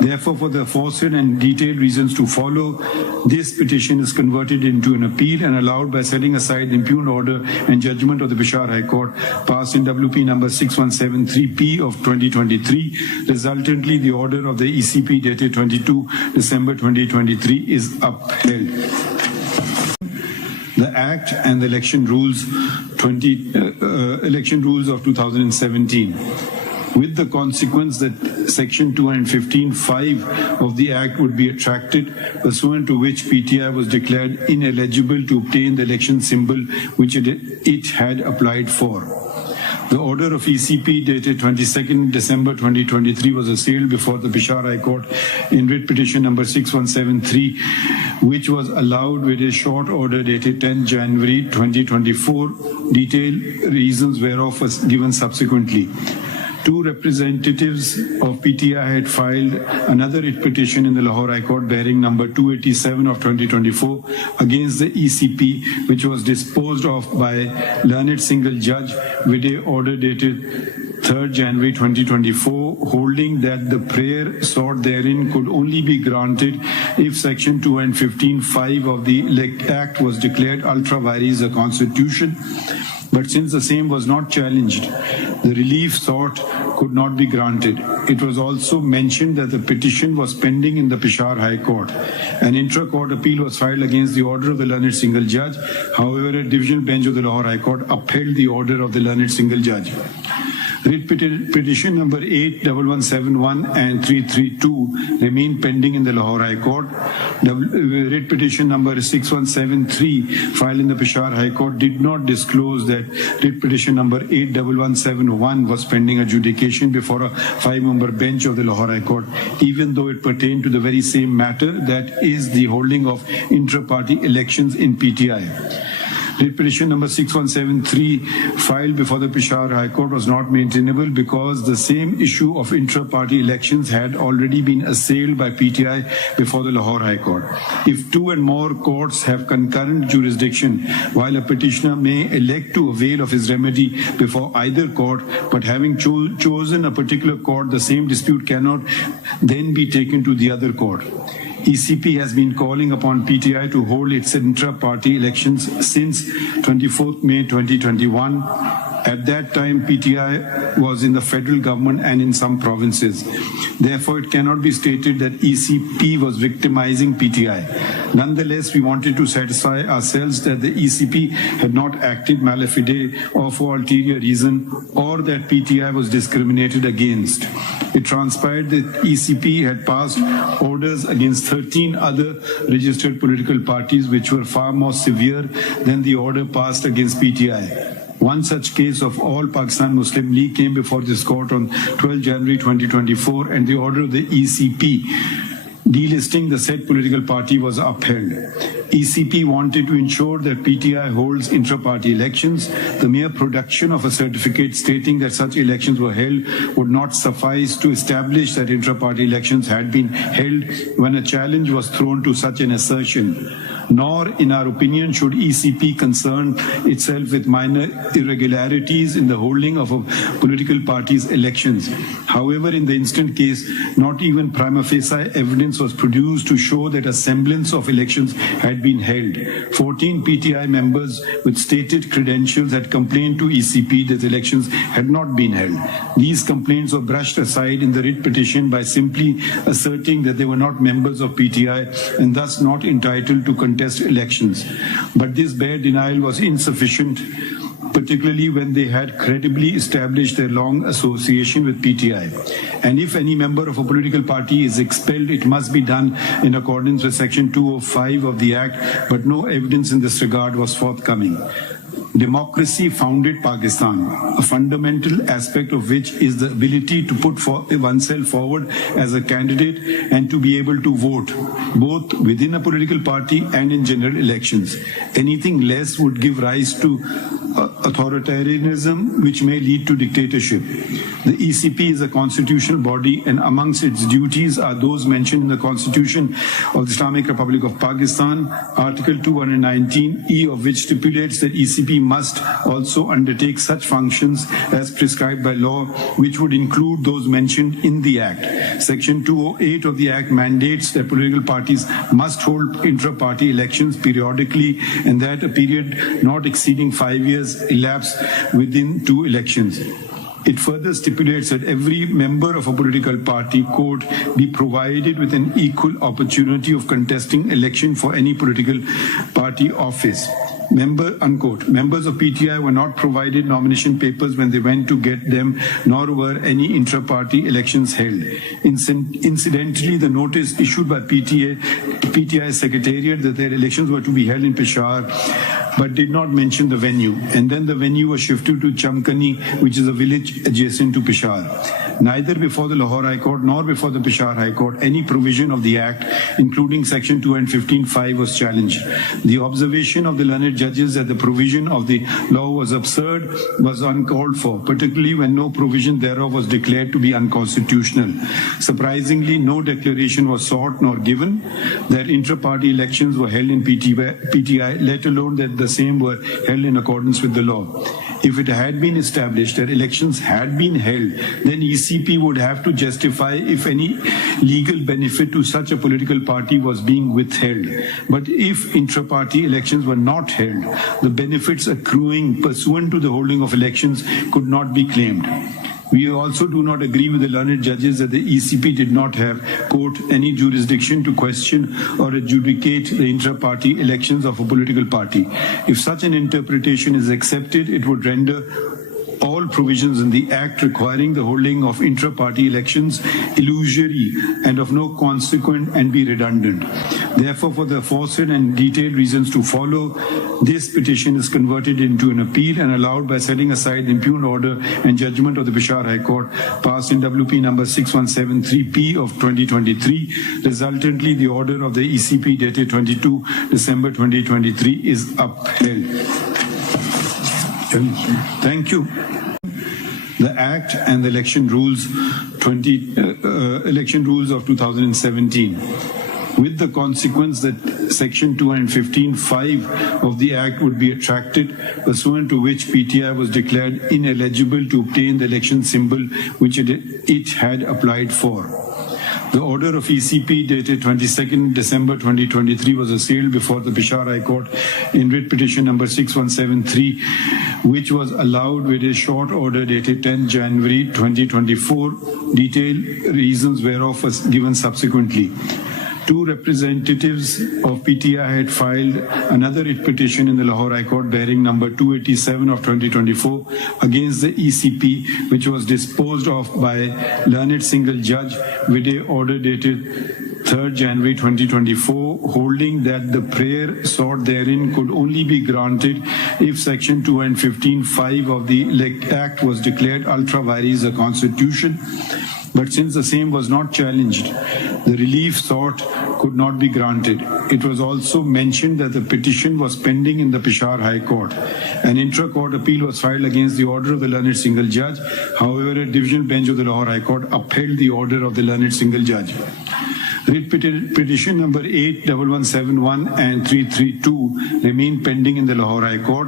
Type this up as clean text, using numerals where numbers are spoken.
Therefore, for the aforesaid and detailed reasons to follow, this petition is converted into an appeal and allowed by setting aside the impugned order and judgment of the Peshawar High Court passed in WP number 6173P of 2023. Resultantly, the order of the ECP dated 22 December 2023 is upheld. The Act and the election rules of 2017. With the consequence that Section 215(5) of the Act would be attracted, pursuant to which PTI was declared ineligible to obtain the election symbol which it had applied for. The order of ECP dated 22nd December 2023 was assailed before the Peshawar High Court in writ petition number 6173, which was allowed with a short order dated 10 January 2024, detailed reasons whereof was given subsequently. Two representatives of PTI had filed another writ petition in the Lahore High Court bearing number 287 of 2024 against the ECP, which was disposed of by learned single judge with a order dated 3rd January 2024, holding that the prayer sought therein could only be granted if Section 215(5) of the Act was declared ultra vires the Constitution. But since the same was not challenged, the relief sought could not be granted. It was also mentioned that the petition was pending in the Peshawar High Court. An intra-court appeal was filed against the order of the learned single judge. However, a division bench of the Lahore High Court upheld the order of the learned single judge. Writ petition number 81171 and 332 remain pending in the Lahore High Court. Writ petition number 6173 filed in the Peshawar High Court did not disclose that writ petition number 81171 was pending adjudication before a 5-member bench of the Lahore High Court, even though it pertained to the very same matter, that is the holding of intra-party elections in PTI. Writ petition number 6173 filed before the Peshawar High Court was not maintainable because the same issue of intra-party elections had already been assailed by PTI before the Lahore High Court. If two and more courts have concurrent jurisdiction, while a petitioner may elect to avail of his remedy before either court, but having chosen a particular court, the same dispute cannot then be taken to the other court. ECP has been calling upon PTI to hold its intra-party elections since 24th May 2021. At that time, PTI was in the federal government and in some provinces. Therefore, it cannot be stated that ECP was victimizing PTI. Nonetheless, we wanted to satisfy ourselves that the ECP had not acted mala fide or for ulterior reason, or that PTI was discriminated against. It transpired that ECP had passed orders against 13 other registered political parties which were far more severe than the order passed against PTI. One such case of All Pakistan Muslim League came before this court on 12 January 2024, and the order of the ECP delisting the said political party was upheld. ECP wanted to ensure that PTI holds intra-party elections. The mere production of a certificate stating that such elections were held would not suffice to establish that intra-party elections had been held when a challenge was thrown to such an assertion. Nor, in our opinion, should ECP concern itself with minor irregularities in the holding of a political party's elections. However, in the instant case, not even prima facie evidence was produced to show that a semblance of elections had been held. 14 PTI members with stated credentials had complained to ECP that elections had not been held. These complaints were brushed aside in the writ petition by simply asserting that they were not members of PTI and thus not entitled to contest elections. But this bare denial was insufficient, particularly when they had credibly established their long association with PTI. And if any member of a political party is expelled, it must be done in accordance with Section 205 of the Act, but no evidence in this regard was forthcoming. Democracy founded Pakistan, a fundamental aspect of which is the ability to put oneself forward as a candidate and to be able to vote. both within a political party and in general elections. Anything less would give rise to authoritarianism, which may lead to dictatorship. The ECP is a constitutional body, and amongst its duties are those mentioned in the Constitution of the Islamic Republic of Pakistan, Article 219E of which stipulates that ECP must also undertake such functions as prescribed by law, which would include those mentioned in the Act. Section 208 of the Act mandates that political parties must hold intra-party elections periodically, and that a period not exceeding 5 years elapse within 2 elections. It further stipulates that every member of a political party, quote, be provided with an equal opportunity of contesting election for any political party office. Unquote. Members of PTI were not provided nomination papers when they went to get them, nor were any intra-party elections held. Incidentally, the notice issued by PTI Secretariat that their elections were to be held in Peshawar, but did not mention the venue. And then the venue was shifted to Chamkani, which is a village adjacent to Peshawar. Neither before the Lahore High Court nor before the Peshawar High Court any provision of the Act, including Section 215(5), was challenged. The observation of the learned judges that the provision of the law was absurd was uncalled for, particularly when no provision thereof was declared to be unconstitutional. Surprisingly, no declaration was sought nor given that intra-party elections were held in PTI, let alone that the same were held in accordance with the law. If it had been established that elections had been held, then ECP would have to justify if any legal benefit to such a political party was being withheld. But if intra-party elections were not held, the benefits accruing pursuant to the holding of elections could not be claimed. We also do not agree with the learned judges that the ECP did not have, quote, any jurisdiction to question or adjudicate the intra-party elections of a political party. If such an interpretation is accepted, it would render all provisions in the Act requiring the holding of intra-party elections illusory and of no consequence and be redundant. Therefore, for the aforesaid and detailed reasons to follow, this petition is converted into an appeal and allowed by setting aside the impugned order and judgment of the Peshawar High Court passed in WP number 6173P of 2023. Resultantly, the order of the ECP dated 22 December 2023 is upheld. Thank you. The Act and the election rules of 2017. With the consequence that Section 215(5) of the Act would be attracted, pursuant to which PTI was declared ineligible to obtain the election symbol which it had applied for. The order of ECP dated 22nd December 2023 was assailed before the Peshawar High Court in writ petition number 6173, which was allowed with a short order dated 10 January 2024, detailed reasons whereof was given subsequently. Two representatives of PTI had filed another writ petition in the Lahore High Court bearing number 287 of 2024 against the ECP, which was disposed of by learned single judge with a order dated 3rd January 2024, holding that the prayer sought therein could only be granted if Section 215(5) of the Act was declared ultra vires a constitution. But since the same was not challenged, the relief sought could not be granted. It was also mentioned that the petition was pending in the Peshawar High Court. An intra-court appeal was filed against the order of the learned single judge. However, a division bench of the Lahore High Court upheld the order of the learned single judge. Writ petition number 81171 and 332 remain pending in the Lahore High Court.